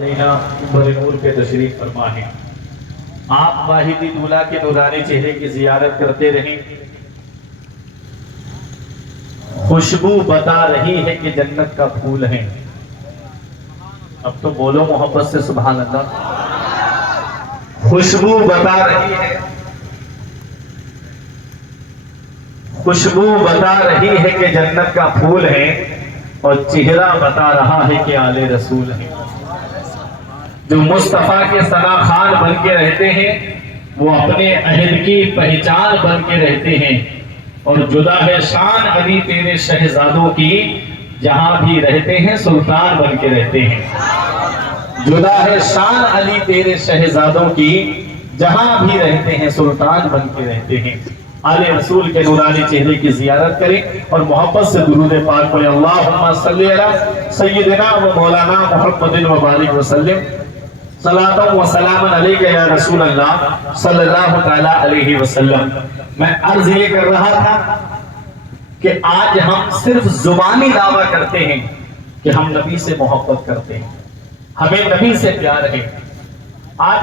نور پہ تشریف فرما ہے۔ آپ واحدی دولہ کے نورانی چہرے کی زیارت کرتے رہیں۔ خوشبو بتا رہی ہے کہ جنت کا پھول ہے۔ اب تو بولو محبت سے سبحان اللہ۔ خوشبو بتا رہی ہے، خوشبو بتا رہی ہے کہ جنت کا پھول ہے، اور چہرہ بتا رہا ہے کہ آل رسول ہے۔ جو مصطفیٰ کے ثنا خان بن کے رہتے ہیں وہ اپنے عہد کی پہچان بن کے رہتے ہیں، اور جدا ہے شان علی تیرے شہزادوں کی، جہاں بھی رہتے ہیں سلطان بن کے رہتے ہیں۔ جدا ہے شان علی تیرے شہزادوں کی، جہاں بھی رہتے ہیں سلطان بن کے رہتے ہیں۔ آل رسول کے نورانی چہرے کی زیارت کریں اور محبت سے درود پاک پڑھیں۔ اللہم صلی علی سیدنا و مولانا محمد و بارک وسلم، صلاۃ و سلام علیک یا رسول اللہ صلی اللہ تعالی علیہ وسلم۔ میں عرض یہ کر رہا تھا کہ آج ہم صرف زبانی دعویٰ کرتے ہیں کہ ہم نبی سے محبت کرتے ہیں، ہمیں نبی سے پیار ہے۔ آج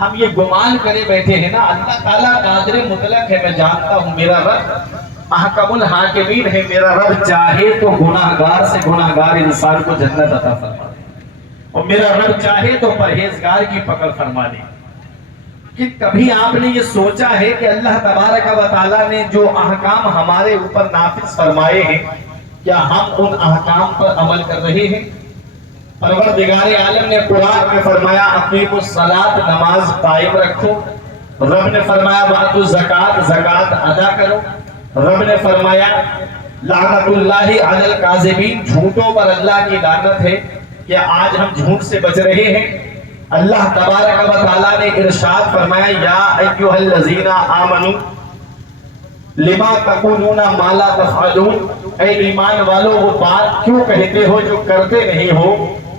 ہم یہ گمان کرے بیٹھے ہیں نا، اللہ تعالیٰ قادر مطلق ہے، میں جانتا ہوں میرا رب احکم الحاکمین ہے، میرا رب چاہے تو گناہگار سے گناہگار انسان کو جنت عطا فرما دے، اور میرا رب چاہے تو پرہیزگار کی پکڑ فرما دے۔ کہ کبھی آپ نے یہ سوچا ہے کہ اللہ تبارک و تعالیٰ نے جو احکام ہمارے اوپر نافذ فرمائے ہیں، کیا ہم ان احکام پر عمل کر رہے ہیں؟ پروردگار عالم نے قرآن میں فرمایا اقیموا الصلاۃ، نماز قائم رکھو۔ رب نے فرمایا وآتوا الزکوٰۃ، زکوٰۃ ادا کرو۔ رب نے فرمایا لعنت اللہ علی الکاذبین، جھوٹوں پر اللہ کی لعنت ہے۔ کیا آج ہم جھوٹ سے بچ رہے ہیں؟ اللہ تبارک و تعالیٰ نے ارشاد فرمایا یا ایھا الذین آمنوا لما تقولون ما لا تفعلون، اے ایمان والو وہ بات کیوں کہتے ہو جو کرتے نہیں ہو۔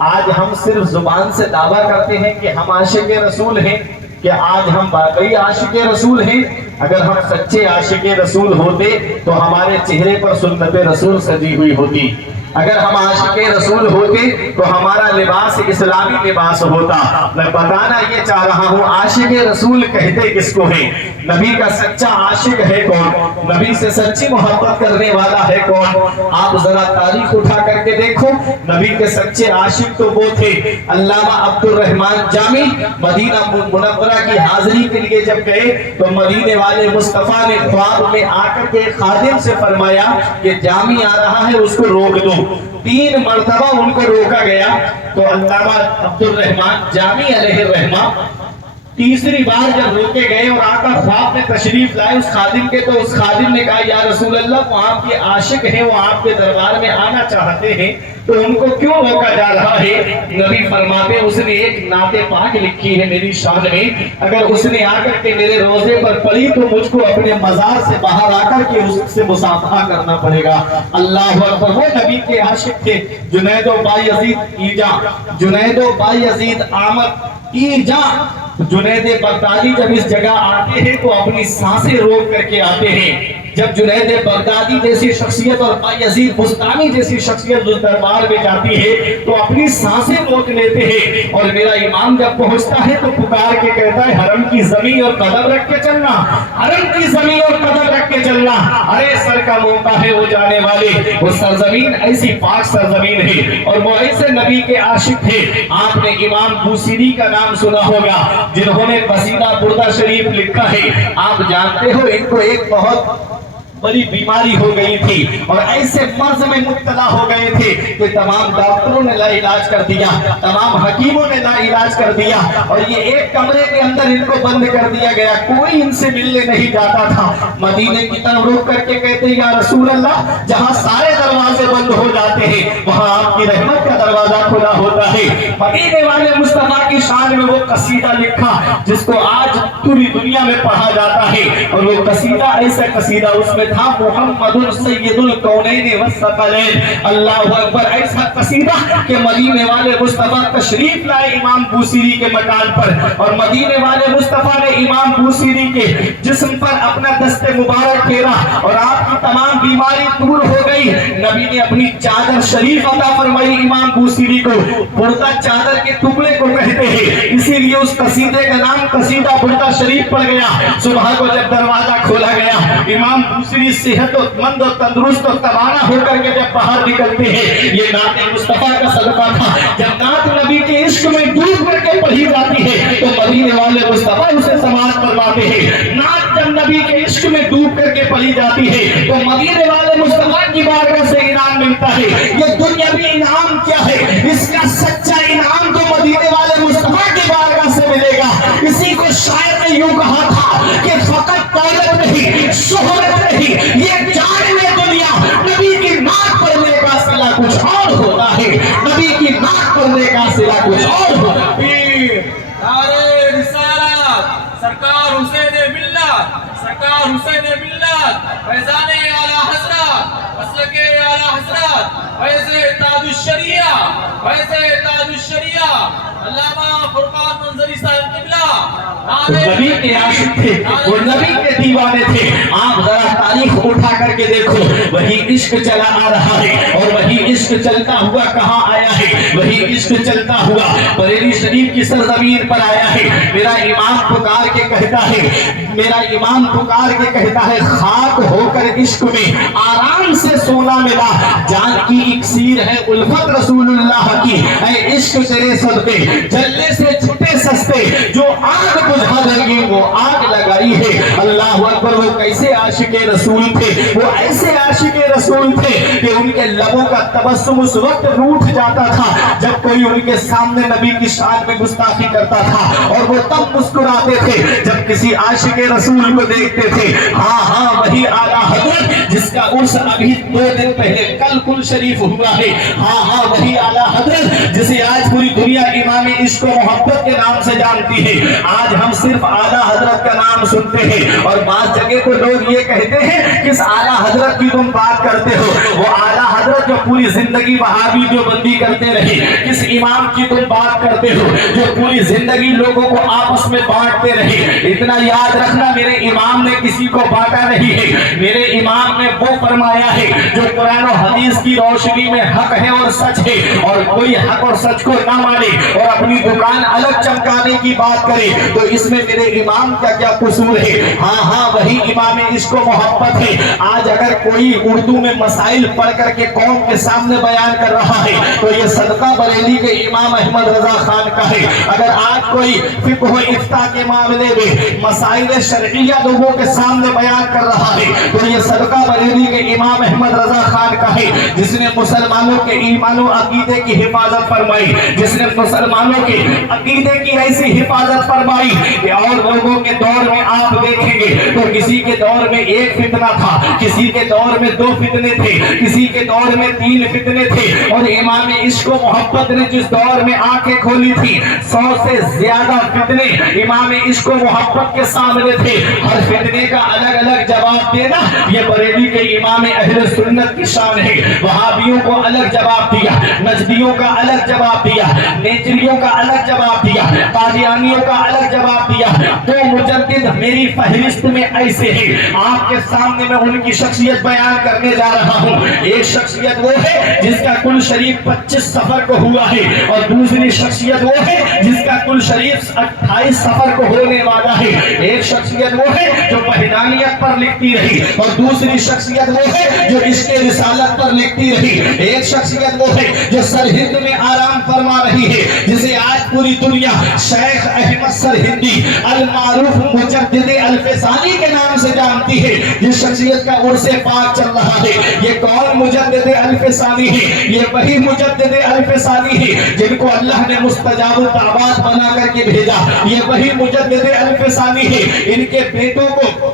آج ہم صرف زبان سے دعویٰ کرتے ہیں کہ ہم عاشق رسول ہیں، کہ آج ہم واقعی عاشق رسول ہیں؟ اگر ہم سچے عاشق رسول ہوتے تو ہمارے چہرے پر سنت رسول سجی ہوئی ہوتی۔ اگر ہم عاشق رسول ہوتے تو ہمارا لباس اسلامی لباس ہوتا۔ میں بتانا یہ چاہ رہا ہوں عاشق رسول کہتے کس کو ہیں؟ نبی کا سچا عاشق ہے کون؟ نبی سے سچی محبت کرنے والا ہے کون؟ آپ ذرا تاریخ اٹھا کر کے دیکھو، نبی کے سچے عاشق تو وہ تھے علامہ عبد الرحمن جامی۔ مدینہ منورہ کی حاضری کے لیے جب گئے تو مدینے والے مصطفیٰ نے خواب میں آ کر کے خادم سے فرمایا کہ جامی آ رہا ہے، اس کو روک دو۔ 3 مرتبہ ان کو روکا گیا تو علامہ عبد الرحمن جامی علیہ الرحمہ تیسری بار جب روکے گئے اور آقا خواب میں تشریف لائے اس خادم کے، تو اس خادم نے کہا یا رسول اللہ وہ آپ کے عاشق ہیں، وہ آپ کے دربار میں آنا چاہتے ہیں، تو ان کو کیوں روکا جا رہا ہے؟ نبی فرماتے اس نے ایک نعت پاک لکھی ہے میری شان میں، اگر اس نے آ کر کے میرے روزے پر پڑھی تو مجھ کو اپنے مزار سے باہر آ کر کے اس سے مصافحہ کرنا پڑے گا۔ اللہ اکبر! وہ نبی کے عاشق تھے جنید و بایزید ایجا، جنید و بایزید آمد ایجا۔ جنید بغدادی جب اس جگہ آتے ہیں تو اپنی سانسیں روک کر کے آتے ہیں۔ جب جنید بغدادی جیسی شخصیت اور بایزید بستانی جیسی شخصیت اس دربار میں جاتی ہے تو اپنی سانسیں روک لیتے ہیں، اور میرا امام جب پہنچتا ہے تو پکار کے کہتا ہے حرم کی زمین اور قدم رکھ کے چلنا، حرم کی زمین اور قدم رکھ کے چلنا۔ ارے سر کا موقع ہے وہ جانے والے، وہ سرزمین ایسی پاک سرزمین ہے اور وہ ایسے نبی کے عاشق تھے۔ آپ نے امام بوصیری کا نام سنا ہوگا جنہوں نے قصیدہ بردہ شریف لکھا ہے۔ آپ جانتے ہو ان کو ایک بہت بڑی بیماری ہو گئی تھی اور ایسے مرض میں مبتلا ہو گئے تھے کہ تمام ڈاکٹروں نے لا علاج کر دیا، تمام حکیموں نے لا علاج کر دیا، اور یہ ایک کمرے کے اندر ان کو بند کر دیا گیا، کوئی ان سے ملنے نہیں جاتا تھا۔ مدینے کی طرف رک کر کے کہتے یا رسول اللہ جہاں سارے دروازے بند ہو جاتے ہیں وہاں آپ کی رحمت کا دروازہ کھلا ہوتا ہے۔ مدینے والے مصطفیٰ کی شان میں وہ قصیدہ لکھا جس کو آج پوری دنیا میں پڑھا جاتا ہے، اور وہ قصیدہ ایسا قصیدہ اس میں تھا محمد سید الکونین والثقلین، اللہ اکبر، ایسا قصیدہ کہ مدینے والے مصطفیٰ تشریف لائے امام بوصیری کے مکان پر، اور مدینے والے مصطفیٰ نے امام بوصیری کے جسم پر اپنا دست مبارک پھیرا اور آپ کی تمام بیماری دور ہو گئی۔ نبی نے اپنی چادر شریف عطا فرمائی امام بوصیری کو، بردہ چادر کے ٹکڑے کو کہتے ہیں، اسی لیے اس قصیدے کا نام قصیدہ بردہ شریف پڑ گیا۔ صبح کو جب دروازہ کھولا گیا، امام بوصیری صحت مند اور تندرست اور توانا ہو کر کے جب باہر نکلتے ہیں، یہ نعت مصطفیٰ کا صدقہ تھا۔ جب نعت نبی کے عشق میں ڈوب کر کے پڑھی جاتی ہے تو مدینے والے مصطفیٰ اسے سماعت فرماتے ہیں۔ نعت جب نبی کے عشق میں ڈوب کر کے پڑھی جاتی ہے تو مدینے والے مصطفیٰ کی بارگاہ سے انعام ملتا ہے۔ یہ دنیاوی انعام کیا ہے، اس کا سچا انعام تو مدینے والے مصطفیٰ کی بارگاہ سے ملے گا۔ اسی کو شاعر نے یوں کہا تھا کہ فقط دولت نہیں، شہرت نہیں، یہ جان میں دنیا، نبی کی نعت پڑھنے کا صلہ کچھ اور ہوتا ہے، نبی کی نعت پڑھنے کا صلہ کچھ اور ہوتا ہے۔ نعرہ رسالت، سرکار حسین ملت، سرکار حسین ملت، فیضان اعلیٰ حضرت، مسلک اعلیٰ حضرت، فیض تاج الشریعہ، فیض تاج الشریعہ، علامہ فرقان منظری صاحب قبلہ۔ نبی کے عاشق تھے، وہ نبی کے دیوانے تھے۔ آپ ذرا تاریخ اٹھا کر کے دیکھو، وہی عشق چلا آ رہا ہے اور وہی عشق چلتا ہوا کہاں آیا ہے، وہی عشق چلتا ہوا بریلی شریف کی سرزمین پر آیا ہے۔ میرا امام پکار کے کہتا ہے، میرا امام پکار کے کہتا ہے، خاک ہو کر عشق میں آرام سے سونا ملا، جان کی اکسیر ہے الفت رسول اللہ کی، اے عشق تیرے صدقے جلنے سے چھٹے سستے، جو آگ بجھا دیں گے وہ آگ لگائی ہے۔ اللہ اکبر، وہ کیسے عاشق رسول تھے، وہ ایسے عاشق رسول تھے کہ ان کے لبوں کا تبسم اس وقت روٹھ جاتا تھا جب کوئی ان کے سامنے نبی کی شان میں گستاخی کرتا تھا، اور وہ تب مسکراتے تھے جب کسی عاشق رسول کو دیکھتے تھے۔ ہاں ہاں، وہی اعلیٰ حضرت جس کا عرس ابھی 2 دن پہلے کل کل شریف ہوا ہے۔ ہاں ہاں، وہی اعلیٰ حضرت جسے آج پوری دنیا امام عشق و محبت کے نام سے جانتی ہے۔ آج ہم صرف اعلیٰ حضرت کا نام سنتے ہیں، اور بعض جگہ کو لوگ یہ کہتے ہیں کس اعلیٰ حضرت کی تم بات کرتے ہو، وہ اعلیٰ حضرت جو پوری زندگی وہابی دیوبندی کرتے رہے، کس امام کی تم بات کرتے ہو جو پوری زندگی لوگوں کو آپس میں بانٹتے رہے۔ اتنا یاد رکھنا، میرے امام نے کسی کو بانٹا نہیں ہے، میرے امام نے وہ فرمایا ہے جو قرآن و حدیث کی روشنی میں حق ہے اور سچ ہے، اور کوئی حق اور سچ کو نہ مانے اور اپنی دکان الگ چمکانے کی بات کرے تو اس میں میرے امام کا کیا قصور ہے۔ ہاں ہاں، وہی امام عشق و محبت ہے۔ آج اگر کوئی اردو میں مسائل پڑھ کر کے قوم کے سامنے بیان کر رہا ہے تو یہ صدقہ بریلی کے امام احمد رضا خان کا ہے۔ اگر آج کوئی فقہ و افتاء کے معاملے میں مسائل شرعیہ لوگوں کے سامنے بیان کر رہا ہے تو یہ صدقہ بریلی کے امام احمد رضا خان کا ہے، جس نے مسلمانوں کے ایمان و عقیدے کی حفاظت فرمائی، جس نے مسلمانوں کے عقیدے کی ایسی حفاظت فرمائی کہ اور لوگوں کے دور میں آپ دیکھیں گے تو کسی کے دور میں 1 فتنہ تھا، کسی کے دور میں 2 فتنے تھے، کسی کے دور میں 3 فتنے تھے، اور امام عشق و محبت نے جس دور میں آنکھیں کھولی تھی 100 سے زیادہ فتنے امام عشق و محبت کے سامنے تھے۔ ہر فتنے کا الگ الگ جواب دینا یہ بریلی کے امام اہل سنت کی شان ہے۔ وہابیوں کو الگ جواب دیا، نجدیوں کا الگ جواب دیا، نیچریوں کا الگ جواب دیا، قادیانیوں کا الگ جواب دیا۔ 2 مجدد میری فہرست میں ایسے ہیں، آپ کے سامنے میں ان کی شخصیت بیان کرنے جا رہا ہوں۔ ایک شخصیت وہ ہے جس کا کل شریف 25 سفر کو ہوا ہے، اور دوسری شخصیت وہ ہے جس کا کل شریف 28 سفر کو ہونے والا ہے۔ ایک شخصیت وہ ہے جو وحدانیت پر لکھتی رہی، اور دوسری شخصیت وہ ہے جو عشق رسالت پر لکھتی رہی۔ ایک شخصیت وہ ہے جو سرہند میں آرام فرما رہی ہے، جسے آج پوری دنیا شیخ احمد سرہندی المعروف مجدد الفسانی کے نام سے جانتی ہے۔ جس شخصیت کا عرص پاک چل رہا ہے، یہ کون مجدد الفسانی ہے؟ یہ وہی مجدد الفسانی ہے جن کو اللہ نے مستجاب الدعوات بنا کر کے بھیجا۔ یہ وہی مجدد الفسانی ہے، ان کے بیٹوں کو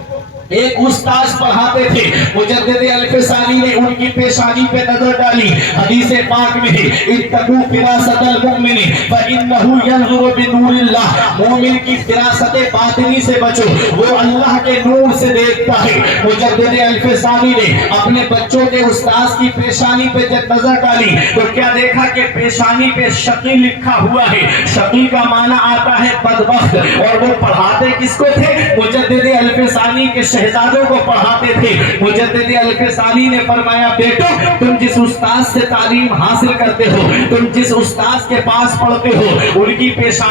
ایک استاذ پڑھاتے تھے، مجدد الفسانی نے ان کی پیشانی پہ نظر ڈالی، حدیث پاک میں ہے اتقوا فراست المؤمن فانه ينظر بنور اللہ، مومن کی فراست باطنی سے بچو، وہ اللہ کے نور سے دیکھتا ہے۔ مجدد الفسانی نے اپنے بچوں کے استاذ کی پیشانی پہ جب نظر ڈالی تو کیا دیکھا کہ پیشانی پہ شقی لکھا ہوا ہے۔ شقی کا معنی آتا ہے بدبخت، اور وہ پڑھاتے کس کو تھے؟ مجدد الفسانی کے شہزادوں کو پڑھاتے تھے۔ مجدد الفسانی نے فرمایا بیٹو تم جس استاذ سے تعلیم حاصل کرتے ہو، تم جس استاذ کے پاس پڑھتے ہو، ان کی پیشانی